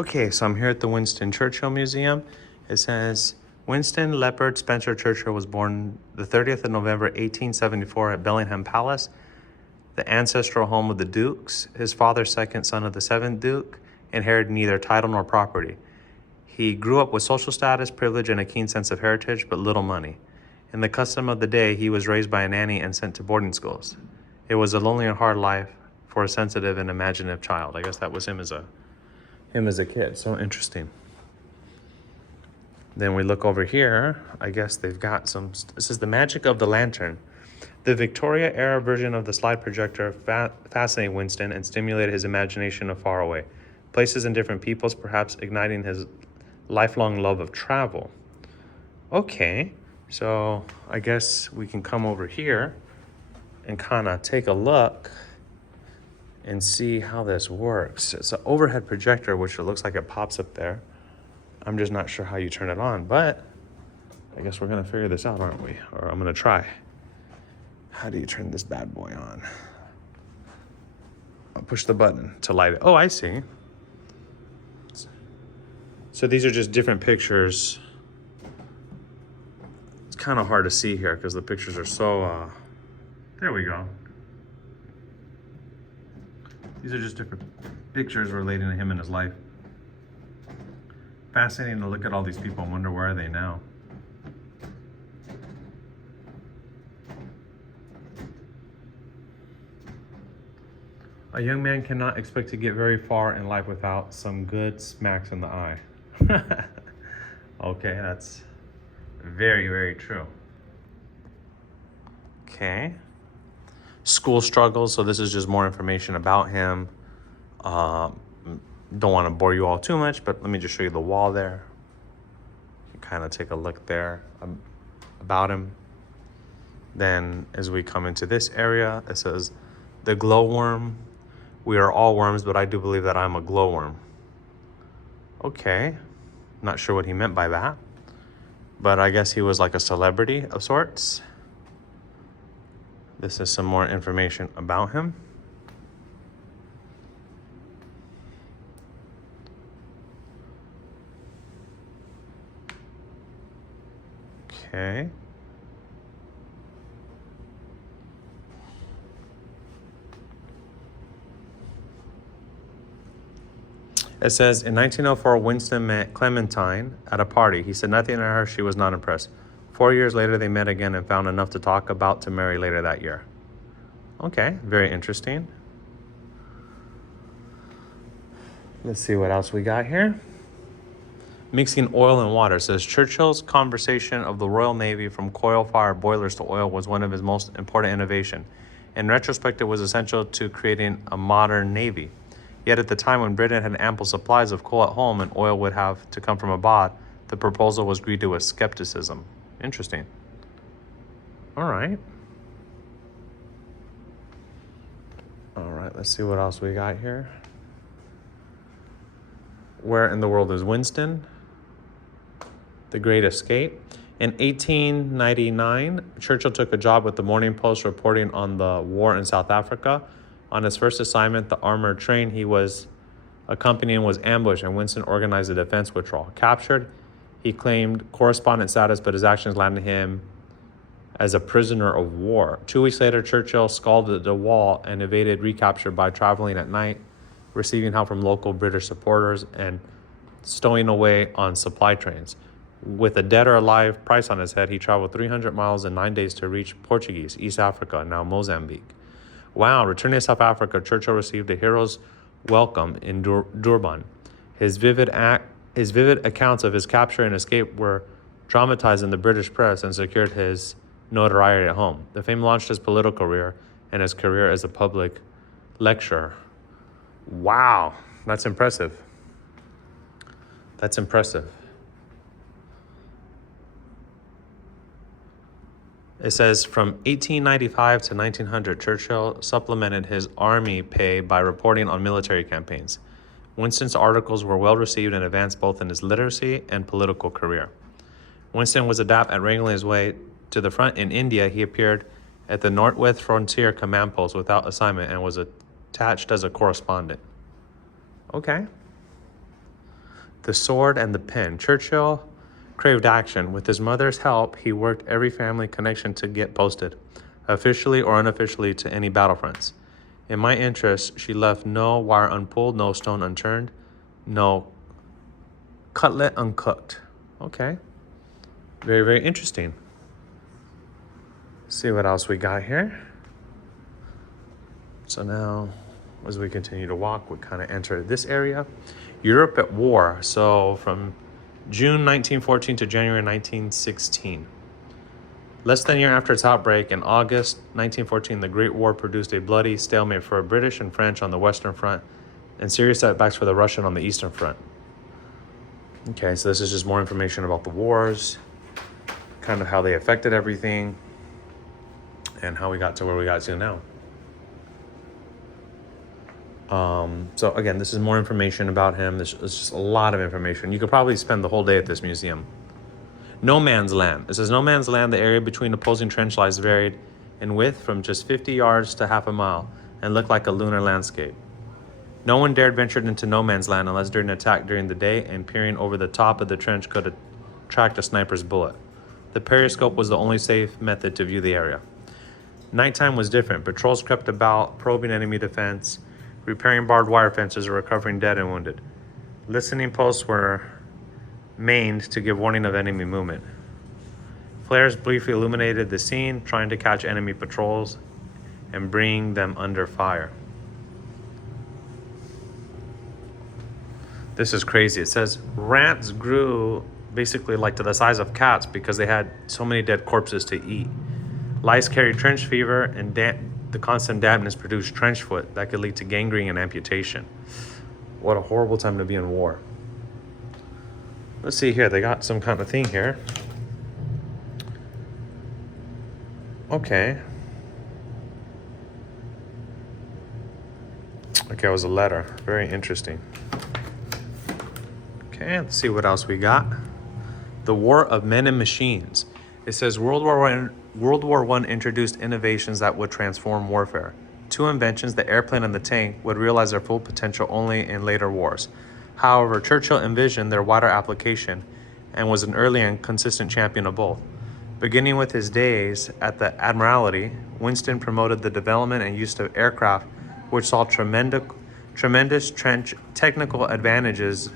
Okay, so I'm here at the Winston Churchill Museum. It says Winston Leopard Spencer Churchill was born the 30th of November, 1874 at Bellingham Palace, the ancestral home of the Dukes. His father, second son of the seventh Duke, inherited neither title nor property. He grew up with social status, privilege, and a keen sense of heritage, but little money. In the custom of the day, he was raised by a nanny and sent to boarding schools. It was a lonely and hard life for a sensitive and imaginative child. I guess that was him as a kid. So interesting. Then we look over here. I guess they've got some. This is the magic of the lantern. The Victoria era version of the slide projector fascinated Winston and stimulated his imagination of far away places and different peoples, perhaps igniting his lifelong love of travel. Okay, so I guess we can come over here and kind of take a look and see how this works. It's an overhead projector, which it looks like it pops up there. I'm just not sure how you turn it on, but I guess we're gonna figure this out, aren't we? Or I'm gonna try. How do you turn this bad boy on? I'll push the button to light it. Oh, I see. So these are just different pictures. It's kind of hard to see here because the pictures are so, there we go. These are just different pictures relating to him and his life. Fascinating to look at all these people and wonder where are they now. A young man cannot expect to get very far in life without some good smacks in the eye. Okay, that's very, very true. Okay. School struggles, so this is just more information about him. Don't want to bore you all too much, but let me just show you the wall there. You kind of take a look there about him. Then as we come into this area, it says the glowworm. We are all worms, but I do believe that I'm a glowworm. Okay, not sure what he meant by that, but I guess he was like a celebrity of sorts. This is some more information about him. Okay. It says, in 1904, Winston met Clementine at a party. He said nothing to her. She was not impressed. 4 years later, they met again and found enough to talk about to marry later that year. Okay, very interesting. Let's see what else we got here. Mixing oil and water. It says, Churchill's conversion of the Royal Navy from coal-fired boilers to oil was one of his most important innovations. In retrospect, it was essential to creating a modern navy. Yet at the time when Britain had ample supplies of coal at home and oil would have to come from abroad, the proposal was greeted with skepticism. Interesting. All right. All right, let's see what else we got here. Where in the world is Winston? The Great Escape. In 1899, Churchill took a job with the Morning Post reporting on the war in South Africa. On his first assignment, the armored train he was accompanying was ambushed, and Winston organized a defense withdrawal. Captured, he claimed correspondent status, but his actions landed him as a prisoner of war. 2 weeks later, Churchill scaled the wall and evaded recapture by traveling at night, receiving help from local British supporters, and stowing away on supply trains. With a dead or alive price on his head, he traveled 300 miles in 9 days to reach Portuguese, East Africa, now Mozambique. Wow, returning to South Africa, Churchill received a hero's welcome in Durban. His vivid accounts of his capture and escape were dramatized in the British press and secured his notoriety at home. The fame launched his political career and his career as a public lecturer. Wow, that's impressive. That's impressive. It says, from 1895 to 1900, Churchill supplemented his army pay by reporting on military campaigns. Winston's articles were well received and advanced both in his literacy and political career. Winston was adept at wrangling his way to the front. In India, he appeared at the Northwest Frontier Command Post without assignment and was attached as a correspondent. Okay. The sword and the pen. Churchill craved action. With his mother's help, he worked every family connection to get posted, officially or unofficially, to any battlefronts. In my interest, she left no wire unpulled, no stone unturned, no cutlet uncooked. Okay. Very, very interesting. See what else we got here. So now, as we continue to walk, we kind of enter this area. Europe at war. So from June 1914 to January 1916. Less than a year after its outbreak, in August 1914, the Great War produced a bloody stalemate for the British and French on the Western Front and serious setbacks for the Russian on the Eastern Front. Okay, so this is just more information about the wars, kind of how they affected everything, and how we got to where we got to now. So again, this is more information about him. This is just a lot of information. You could probably spend the whole day at this museum. No man's land. It says no man's land, the area between opposing trench lines varied in width from just 50 yards to half a mile and looked like a lunar landscape. No one dared venture into no man's land unless during an attack during the day, and peering over the top of the trench could attract a sniper's bullet. The periscope was the only safe method to view the area. Nighttime was different. Patrols crept about, probing enemy defense, repairing barbed wire fences, or recovering dead and wounded. Listening posts were maned to give warning of enemy movement. Flares briefly illuminated the scene, trying to catch enemy patrols and bring them under fire. This is crazy. It says rats grew basically like to the size of cats because they had so many dead corpses to eat. Lice carried trench fever, and the constant dampness produced trench foot that could lead to gangrene and amputation. What a horrible time to be in war. Let's see here. They got some kind of thing here. Okay. Okay, it was a letter. Very interesting. Okay, let's see what else we got. The War of Men and Machines. It says World War I introduced innovations that would transform warfare. Two inventions, the airplane and the tank, would realize their full potential only in later wars. However, Churchill envisioned their wider application and was an early and consistent champion of both. Beginning with his days at the Admiralty, Winston promoted the development and use of aircraft, which saw tremendous technical advantages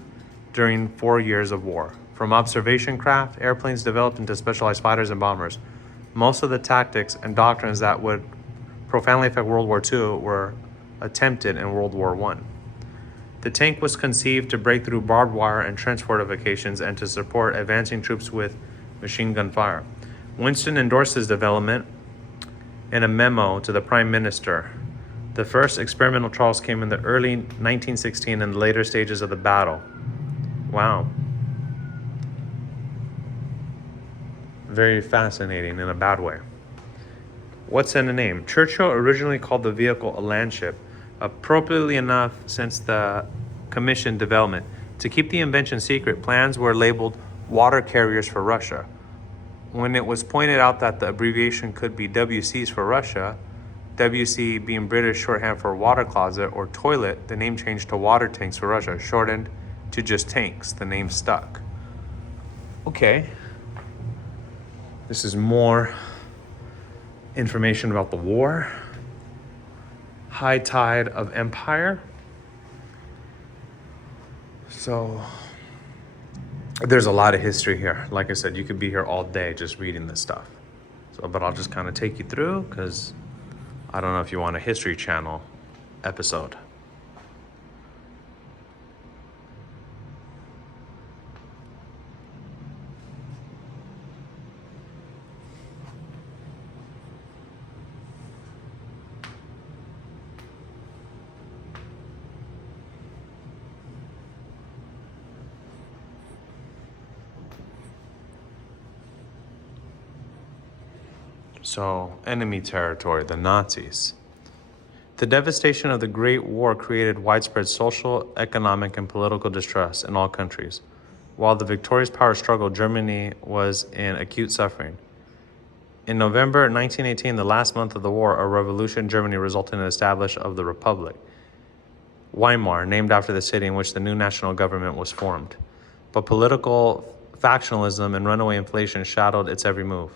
during 4 years of war. From observation craft, airplanes developed into specialized fighters and bombers. Most of the tactics and doctrines that would profoundly affect World War II were attempted in World War I. The tank was conceived to break through barbed wire and trench fortifications and to support advancing troops with machine gun fire. Winston endorsed his development in a memo to the Prime Minister. The first experimental trials came in the early 1916 and the later stages of the battle. Wow. Very fascinating in a bad way. What's in the name? Churchill originally called the vehicle a landship, appropriately enough since the commission development. To keep the invention secret, plans were labeled water carriers for Russia. When it was pointed out that the abbreviation could be WCs for Russia, WC being British shorthand for water closet or toilet, the name changed to water tanks for Russia, shortened to just tanks. The name stuck. Okay. This is more information about the war. High tide of empire. So there's a lot of history here. Like I said, you could be here all day just reading this stuff. So, but I'll just kind of take you through because I don't know if you want a History Channel episode. So, enemy territory, the Nazis. The devastation of the Great War created widespread social, economic, and political distress in all countries. While the victorious power struggled, Germany was in acute suffering. In November 1918, the last month of the war, a revolution in Germany resulted in the establishment of the Republic, Weimar, named after the city in which the new national government was formed. but political factionalism and runaway inflation shadowed its every move.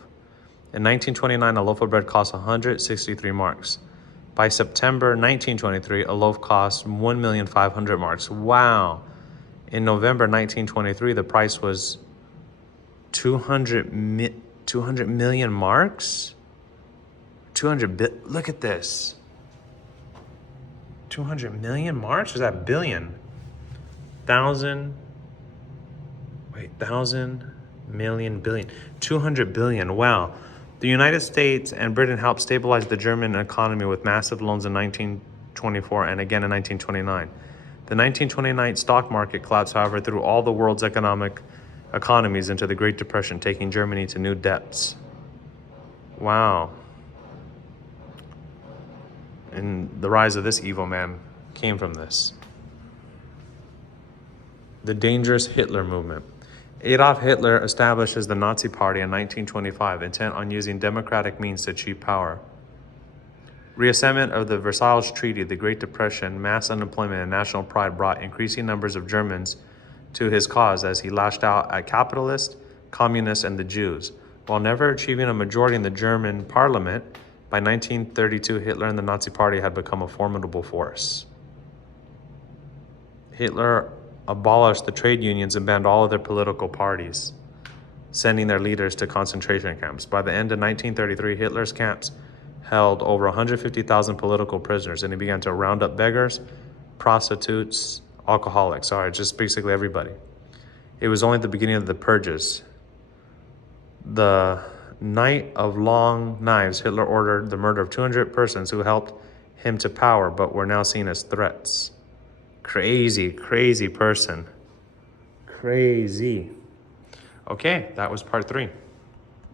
In 1929, a loaf of bread cost 163 marks. By September 1923, a loaf cost 1,500,000 marks. Wow. In November 1923, the price was 200 million marks? Look at this. 200 million marks? Or is that billion? Thousand, million, billion. 200 billion, wow. The United States and Britain helped stabilize the German economy with massive loans in 1924 and again in 1929. The 1929 stock market collapse, however, threw all the world's economies into the Great Depression, taking Germany to new depths. Wow. And the rise of this evil man came from this. The dangerous Hitler movement. Adolf Hitler establishes the Nazi Party in 1925, intent on using democratic means to achieve power. Reassessment of the Versailles Treaty, the Great Depression, mass unemployment, and national pride brought increasing numbers of Germans to his cause as he lashed out at capitalists, communists, and the Jews. While never achieving a majority in the German parliament, by 1932, Hitler and the Nazi Party had become a formidable force. Hitler abolished the trade unions and banned all other political parties, sending their leaders to concentration camps. By the end of 1933, Hitler's camps held over 150,000 political prisoners, and he began to round up beggars, prostitutes, alcoholics, just basically everybody. It was only the beginning of the purges. The night of long knives, Hitler ordered the murder of 200 persons who helped him to power, but were now seen as threats. Crazy person. Crazy. Okay, that was part 3.